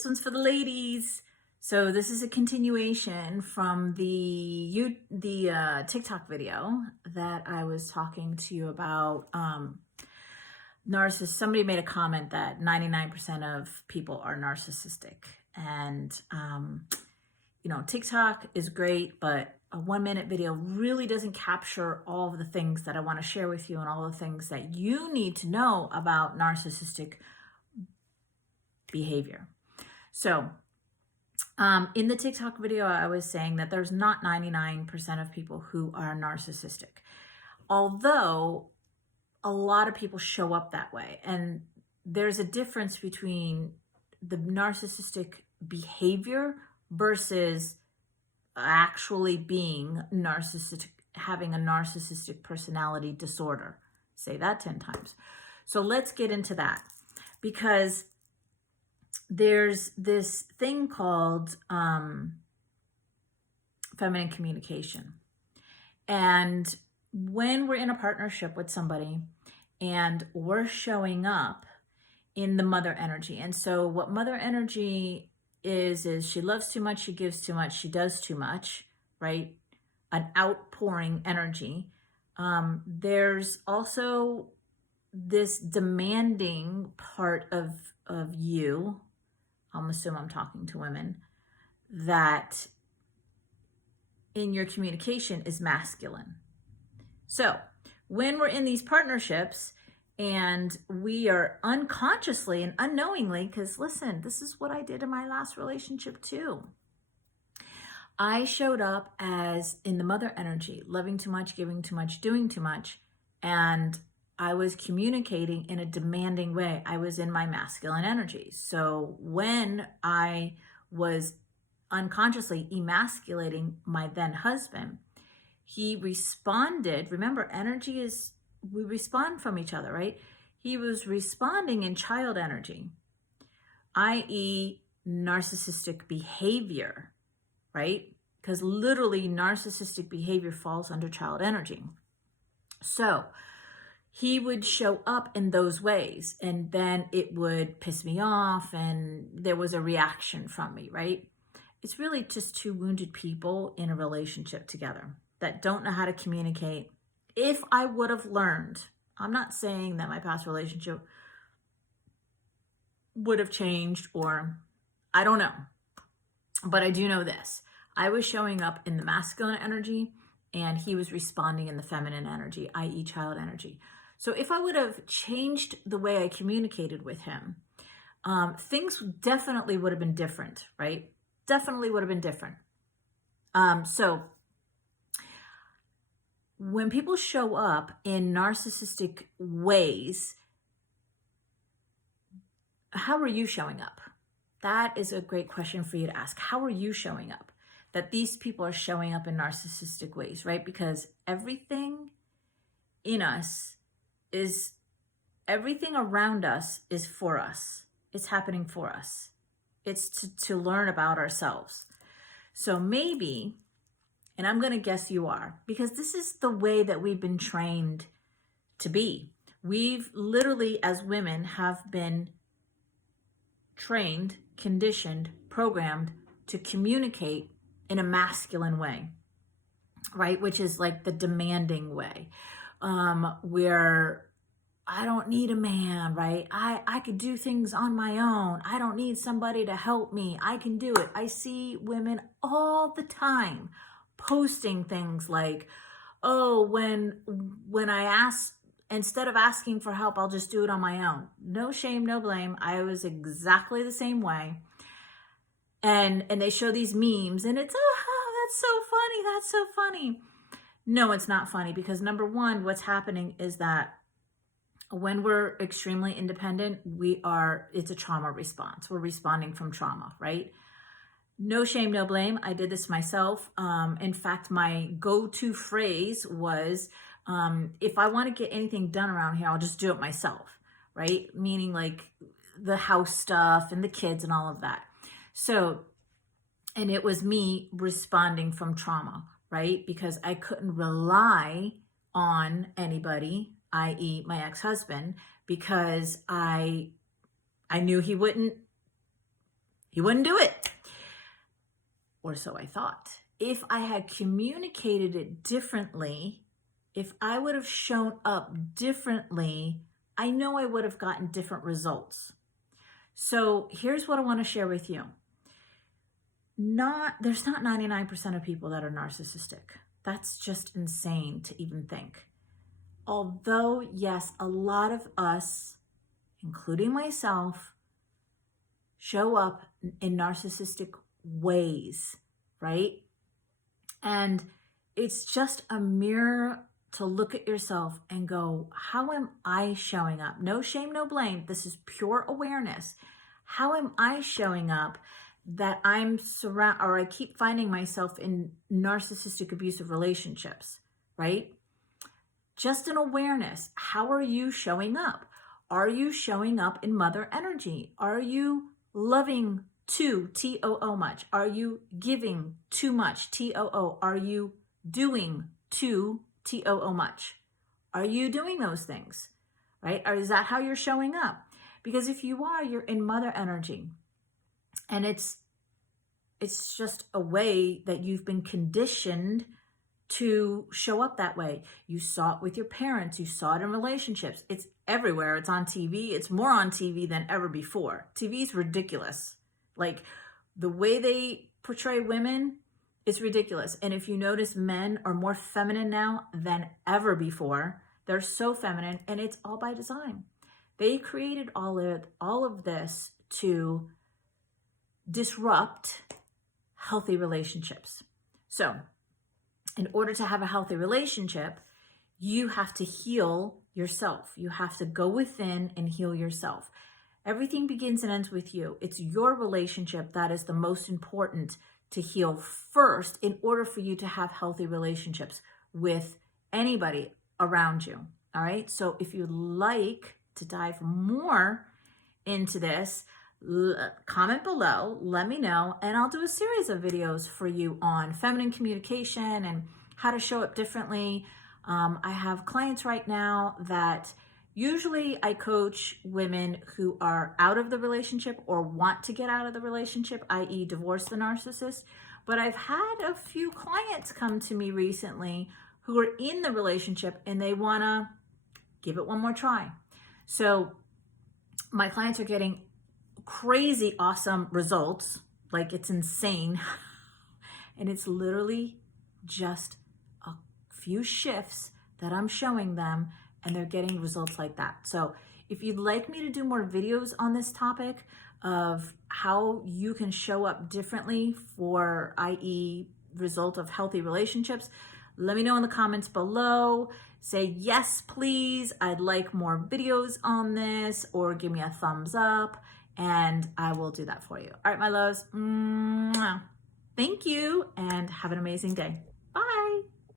This one's for the ladies. So this is a continuation from the TikTok video that I was talking to you about. Somebody made a comment that 99% of people are narcissistic. And, TikTok is great, but a 1-minute video really doesn't capture all of the things that I want to share with you and all the things that you need to know about narcissistic behavior. So in the TikTok video, I was saying that there's not 99% of people who are narcissistic, although a lot of people show up that way. And there's a difference between the narcissistic behavior versus actually being narcissistic, having a narcissistic personality disorder. Say that 10 times. So let's get into that, because there's this thing called feminine communication. And when we're in a partnership with somebody and we're showing up in the mother energy, and so what mother energy is she loves too much, she gives too much, she does too much, right? An outpouring energy. There's also this demanding part of you, I'm assuming I'm talking to women, that in your communication is masculine. So when we're in these partnerships and we are unconsciously and unknowingly, because listen, this is what I did in my last relationship too. I showed up as in the mother energy, loving too much, giving too much, doing too much. And I was communicating in a demanding way. I was in my masculine energy. So when I was unconsciously emasculating my then husband, he responded. Remember, energy is, we respond from each other, right? He was responding in child energy, i.e. narcissistic behavior, right? Because literally narcissistic behavior falls under child energy. So he would show up in those ways, and then it would piss me off and there was a reaction from me, right? It's really just two wounded people in a relationship together that don't know how to communicate. If I would have learned, I'm not saying that my past relationship would have changed, or I don't know, but I do know this. I was showing up in the masculine energy and he was responding in the feminine energy, i.e. child energy. So if I would have changed the way I communicated with him, things definitely would have been different, right? Definitely would have been different. So when people show up in narcissistic ways, how are you showing up? That is a great question for you to ask. How are you showing up? That these people are showing up in narcissistic ways, right? Because everything in us is, everything around us is for us. It's happening for us. It's to learn about ourselves. So maybe, and I'm going to guess you are, because this is the way that we've been trained to be. We've literally, as women, have been trained, conditioned, programmed to communicate in a masculine way, right? Which is like the demanding way, where I don't need a man, right? I could do things on my own. I don't need somebody to help me. I can do it. I see women all the time posting things like, oh, when I ask, instead of asking for help, I'll just do it on my own. No shame, no blame. I was exactly the same way. And they show these memes and it's, oh, that's so funny. That's so funny. No, it's not funny, because number one, what's happening is that when we're extremely independent, it's a trauma response. We're responding from trauma, right? No shame, no blame. I did this myself. In fact, my go-to phrase was, if I want to get anything done around here, I'll just do it myself, right? Meaning like the house stuff and the kids and all of that. So, and it was me responding from trauma, right? Because I couldn't rely on anybody, i.e. my ex-husband, because I knew he wouldn't he wouldn't do it. Or so I thought. If I had communicated it differently, if I would have shown up differently, I know I would have gotten different results. So here's what I want to share with you. There's not 99% of people that are narcissistic. That's just insane to even think. Although, yes, a lot of us, including myself, show up in narcissistic ways, right? And it's just a mirror to look at yourself and go, how am I showing up? No shame, no blame. This is pure awareness. How am I showing up that I keep finding myself in narcissistic abusive relationships, right? Just an awareness. How are you showing up? Are you showing up in mother energy? Are you loving too, T-O-O much? Are you giving too much, T-O-O? Are you doing too, T-O-O much? Are you doing those things, right? Or is that how you're showing up? Because if you are, you're in mother energy. And it's just a way that you've been conditioned to show up that way. You saw it with your parents. You saw it in relationships. It's everywhere. It's on TV. It's more on TV than ever before. TV is ridiculous. Like the way they portray women is ridiculous. And if you notice, men are more feminine now than ever before. They're so feminine, and it's all by design. They created all of this to disrupt healthy relationships. So in order to have a healthy relationship, you have to heal yourself. You have to go within and heal yourself. Everything begins and ends with you. It's your relationship that is the most important to heal first in order for you to have healthy relationships with anybody around you. All right. So if you'd like to dive more into this, comment below, let me know, and I'll do a series of videos for you on feminine communication and how to show up differently. I have clients right now that usually I coach women who are out of the relationship or want to get out of the relationship, i.e. divorce the narcissist. But I've had a few clients come to me recently who are in the relationship and they want to give it one more try. So my clients are getting crazy awesome results. Like, it's insane. And it's literally just a few shifts that I'm showing them, and they're getting results like that. So if you'd like me to do more videos on this topic of how you can show up differently for, i.e. result of healthy relationships, let me know in the comments below. Say, yes, please, I'd like more videos on this, or give me a thumbs up, and I will do that for you. All right, my loves. Mwah. Thank you, and have an amazing day.